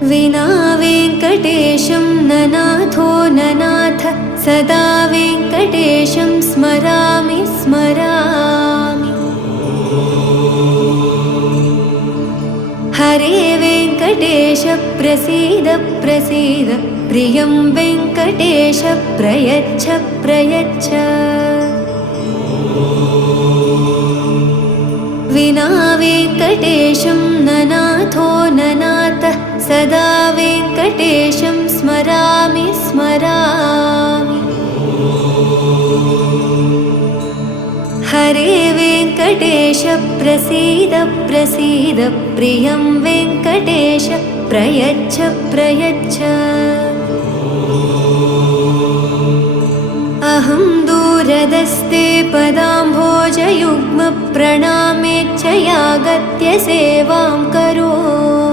विना वेङ्कटेशं ननाथो ननाथ सदा वेङ्कटेशं स्मरामि स्मरामि। हरे वेङ्कटेश प्रसीद प्रसीद प्रियं वेङ्कटेश प्रयच्छ प्रयच्छ। विना वेङ्कटेशं ननाथो ननाथ सदा वेङ्कटेशं स्मरामि स्मरामि। हरे वेङ्कटेश प्रसीद प्रसीद प्रियं वेङ्कटेश प्रयच्छ प्रयच्छ। अहं दूरदस्ते पदाम्भोजयुग्म प्रणामेच्छयागत्य सेवां करोमि।